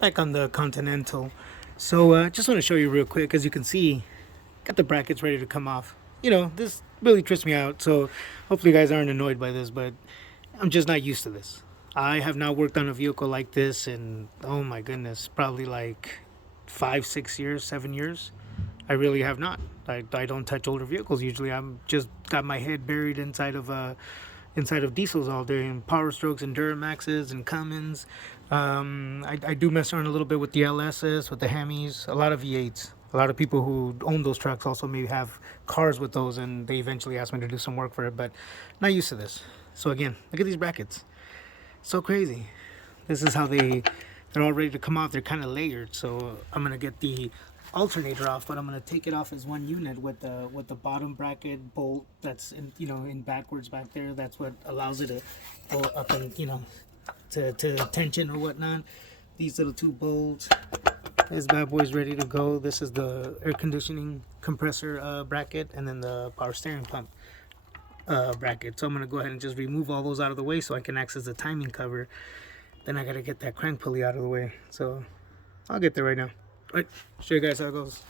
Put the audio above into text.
Back on the Continental. So just want to show you real quick. As you can see, got the brackets ready to come off. This really trips me out. So hopefully you guys aren't annoyed by this, but I'm just not used to this. I have not worked on a vehicle like this in, oh my goodness, probably like 5, 6 years, 7 years. I really have not. I don't touch older vehicles usually. I'm just got my head buried inside of diesels all day, and Power Strokes and Duramaxes and Cummins. I do mess around a little bit with the LSs, with the Hemis, a lot of V8s. A lot of people who own those trucks also maybe have cars with those, and they eventually ask me to do some work for it, but not used to this. So again, look at these brackets. So crazy. This is how they're all ready to come off. They're kind of layered. So I'm gonna get the alternator off, but I'm gonna take it off as one unit with the bottom bracket bolt that's in backwards back there. That's what allows it to go up and to tension or whatnot. These little two bolts. This bad boy's ready to go. This is the air conditioning compressor bracket, and then the power steering pump bracket. So I'm gonna go ahead and just remove all those out of the way so I can access the timing cover. Then I gotta get that crank pulley out of the way. So I'll get there right now. All right, show you guys how it goes.